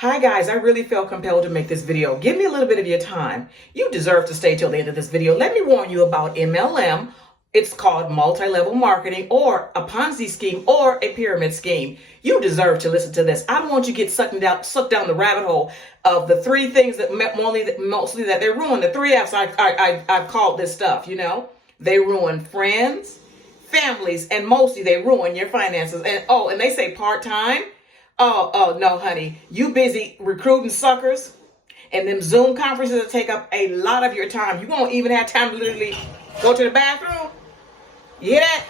Hi guys, I really felt compelled to make this video. Give me a little bit of your time. You deserve to stay till the end of this video. Let me warn you about MLM. It's called multi-level marketing or a Ponzi scheme or a pyramid scheme. You deserve to listen to this. I don't want you to get sucked down the rabbit hole of the three things that mostly that they ruin. The three F's I've called this stuff, you know. They ruin friends, families, and mostly they ruin your finances. And they say part-time. Oh, no, honey. You busy recruiting suckers and them Zoom conferences that take up a lot of your time. You won't even have time to literally go to the bathroom. You hear that?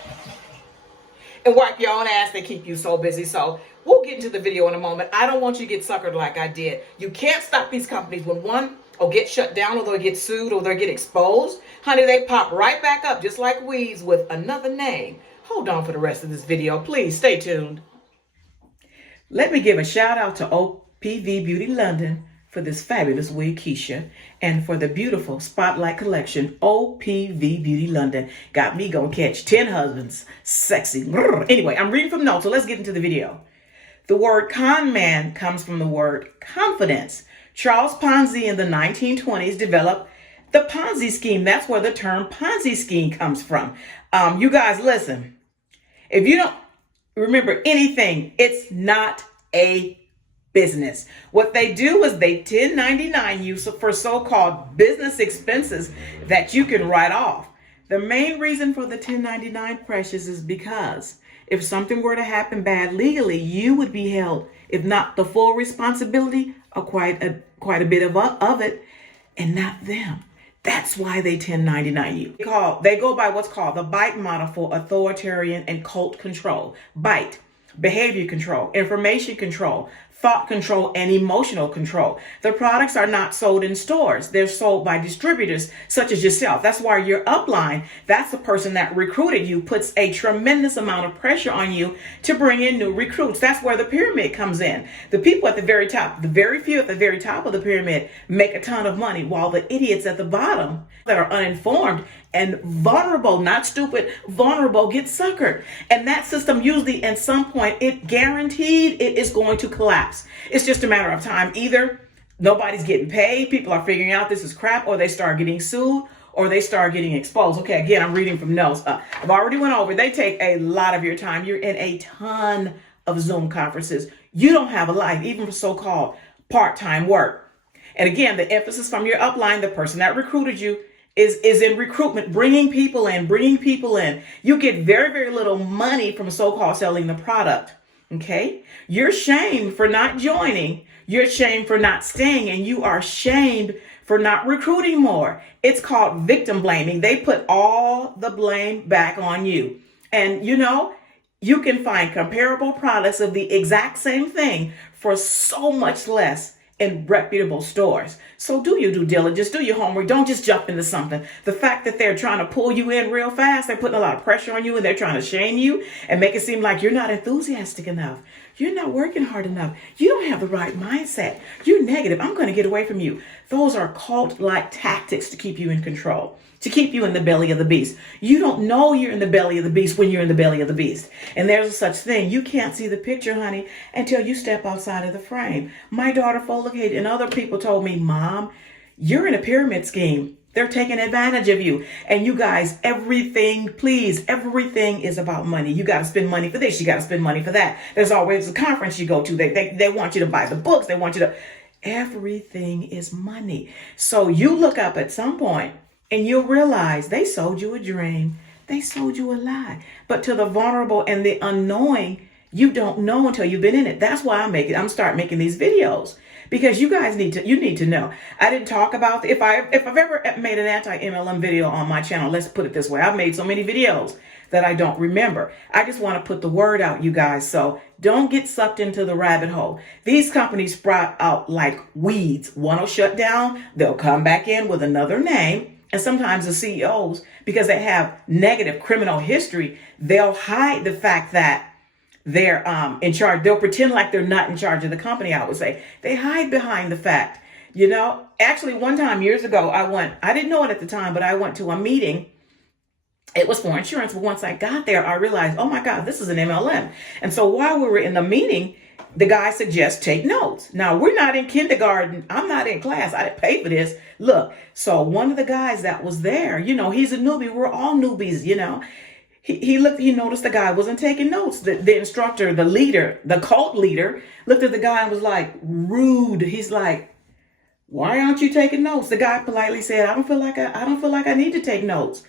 And wipe your own ass. They keep you so busy. So we'll get into the video in a moment. I don't want you to get suckered like I did. You can't stop these companies when one or get shut down or they'll get sued or they'll get exposed. Honey, they pop right back up just like weeds with another name. Hold on for the rest of this video. Please stay tuned. Let me give a shout out to OPV Beauty London for this fabulous wig, Keisha, and for the beautiful Spotlight collection, OPV Beauty London. Got me gonna catch 10 husbands. Sexy. Anyway, I'm reading from notes, so let's get into the video. The word con man comes from the word confidence. Charles Ponzi in the 1920s developed the Ponzi scheme. That's where the term Ponzi scheme comes from. You guys, listen. If you don't remember anything, it's not a business. What they do is they 1099 you for so-called business expenses that you can write off. The main reason for the 1099, precious, is because if something were to happen bad legally, you would be held, if not the full responsibility, of quite a bit of it, and not them. That's why they 1099 you. They go by what's called the BITE model for authoritarian and cult control. BITE, behavior control, information control, thought control, and emotional control. The products are not sold in stores. They're sold by distributors such as yourself. That's why your upline, that's the person that recruited you, puts a tremendous amount of pressure on you to bring in new recruits. That's where the pyramid comes in. The people at the very top, the very few at the very top of the pyramid make a ton of money, while the idiots at the bottom that are uninformed and vulnerable, not stupid, vulnerable, get suckered. And that system usually at some point, it guaranteed it is going to collapse. It's just a matter of time. Either nobody's getting paid, people are figuring out this is crap, or they start getting sued, or they start getting exposed. Okay, again, I'm reading from notes. I've already went over. They take a lot of your time. You're in a ton of Zoom conferences. You don't have a life, even for so-called part-time work. And again, the emphasis from your upline, the person that recruited you, is in recruitment, bringing people in. You get very, very little money from so-called selling the product. Okay. You're shamed for not joining. You're shamed for not staying, and you are shamed for not recruiting more. It's called victim blaming. They put all the blame back on you. And you know, you can find comparable products of the exact same thing for so much less in reputable stores. So do your due diligence, do your homework. Don't just jump into something. The fact that they're trying to pull you in real fast, they're putting a lot of pressure on you, and they're trying to shame you and make it seem like you're not enthusiastic enough. You're not working hard enough. You don't have the right mindset. You're negative. I'm going to get away from you. Those are cult-like tactics to keep you in control, to keep you in the belly of the beast. You don't know you're in the belly of the beast when you're in the belly of the beast. And there's a such thing. You can't see the picture, honey, until you step outside of the frame. My daughter Follicated and other people told me, Mom, you're in a pyramid scheme. They're taking advantage of you. And you guys, everything is about money. You got to spend money for this. You got to spend money for that. There's always a conference you go to. They want you to buy the books. They want you to, everything is money. So you look up at some point and you'll realize they sold you a dream. They sold you a lie. But to the vulnerable and the unknowing, you don't know until you've been in it. That's why I'm start making these videos, because you guys need to know. I didn't talk about if I've ever made an anti-MLM video on my channel. Let's put it this way. I've made so many videos that I don't remember. I just want to put the word out, you guys. So don't get sucked into the rabbit hole. These companies sprout out like weeds. One will shut down. They'll come back in with another name. And sometimes the CEOs, because they have negative criminal history, they'll hide the fact that they're in charge. They'll pretend like they're not in charge of the company, I would say. They hide behind the fact, you know. Actually, one time years ago, I didn't know it at the time, but I went to a meeting. It was for insurance. But once I got there, I realized, oh my God, this is an MLM. And so while we were in the meeting, the guy suggests take notes. Now, we're not in kindergarten. I'm not in class. I didn't pay for this. Look, so one of the guys that was there, he's a newbie. We're all newbies, He looked, he noticed the guy wasn't taking notes. The instructor, the leader, the cult leader, looked at the guy and was like, rude. He's like, why aren't you taking notes? The guy politely said, I don't feel like I need to take notes.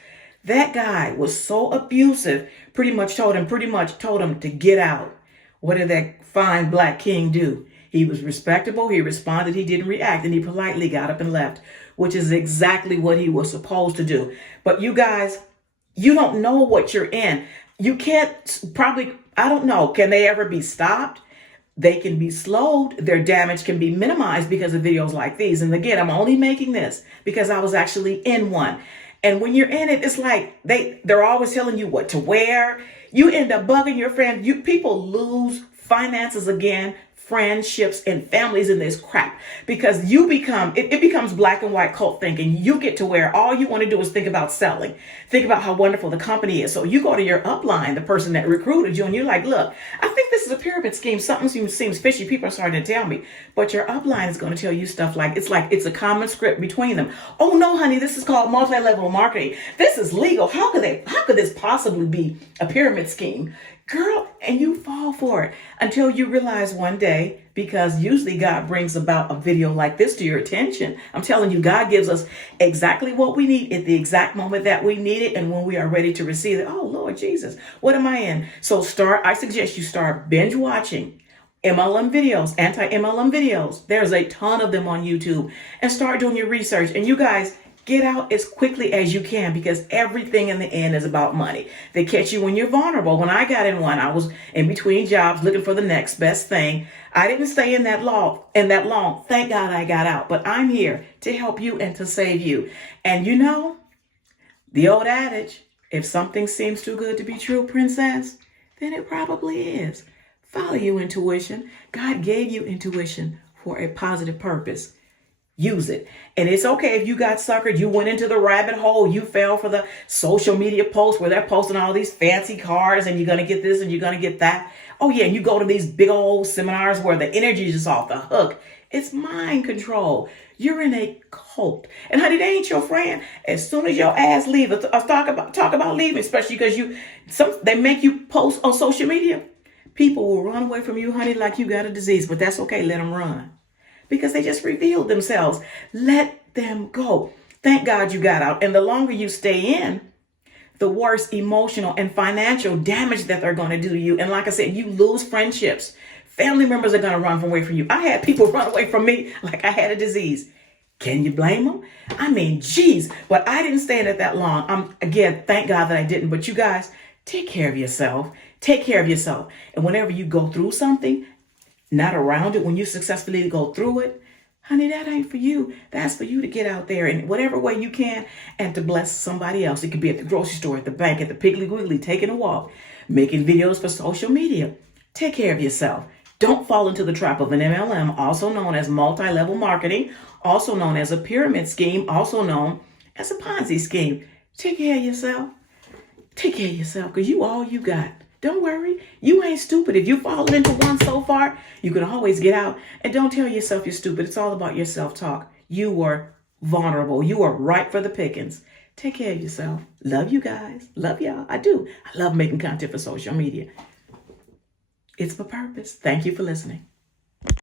That guy was so abusive, pretty much told him to get out. What did that fine black king do? He was respectable. He responded. He didn't react. And he politely got up and left, which is exactly what he was supposed to do. But you guys, you don't know what you're in. You can't probably, I don't know, can they ever be stopped? They can be slowed. Their damage can be minimized because of videos like these. And again, I'm only making this because I was actually in one. And when you're in it, it's like they're always telling you what to wear. You end up bugging your friend. People lose finances again, friendships and families in this crap because it becomes black and white cult thinking. You get to where all you want to do is think about selling, think about how wonderful the company is. So you go to your upline, the person that recruited you, and you're like, look, I think this is a pyramid scheme. Something seems fishy. People are starting to tell me, but your upline is going to tell you stuff like it's a common script between them. Oh no, honey, this is called multi-level marketing. This is legal. How could this possibly be a pyramid scheme? Girl, and you fall for it until you realize one day, because usually God brings about a video like this to your attention. I'm telling you, God gives us exactly what we need at the exact moment that we need it. And when we are ready to receive it, oh, Lord Jesus, what am I in? So I suggest you start binge watching MLM videos, anti-MLM videos. There's a ton of them on YouTube, and start doing your research. And you guys, get out as quickly as you can, because everything in the end is about money. They catch you when you're vulnerable. When I got in one, I was in between jobs looking for the next best thing. I didn't stay in that long. Thank God I got out. But I'm here to help you and to save you. And the old adage, if something seems too good to be true, princess, then it probably is. Follow your intuition. God gave you intuition for a positive purpose. Use it. And it's okay if you got suckered, you went into the rabbit hole, you fell for the social media posts where they're posting all these fancy cars and you're going to get this and you're going to get that. Oh yeah, and you go to these big old seminars where the energy is just off the hook. It's mind control. You're in a cult. And honey, they ain't your friend. As soon as your ass leave, talk about leaving, especially because they make you post on social media. People will run away from you, honey, like you got a disease, but that's okay. Let them run. Because they just revealed themselves. Let them go. Thank God you got out. And the longer you stay in, the worse emotional and financial damage that they're going to do to you. And like I said, you lose friendships. Family members are going to run away from you. I had people run away from me like I had a disease. Can you blame them? I mean, geez, but I didn't stay in it that long. Again, thank God that I didn't. But you guys, take care of yourself. Take care of yourself. And whenever you go through something, not around it, when you successfully go through it, honey, that ain't for you. That's for you to get out there in whatever way you can and to bless somebody else. It could be at the grocery store, at the bank, at the Piggly Wiggly, taking a walk, making videos for social media. Take care of yourself. Don't fall into the trap of an MLM, also known as multi-level marketing, also known as a pyramid scheme, also known as a Ponzi scheme. Take care of yourself. Take care of yourself, because you all you got. Don't worry. You ain't stupid. If you've fallen into one so far, you can always get out. And don't tell yourself you're stupid. It's all about your self-talk. You were vulnerable. You are ripe for the pickings. Take care of yourself. Love you guys. Love y'all. I do. I love making content for social media. It's for purpose. Thank you for listening.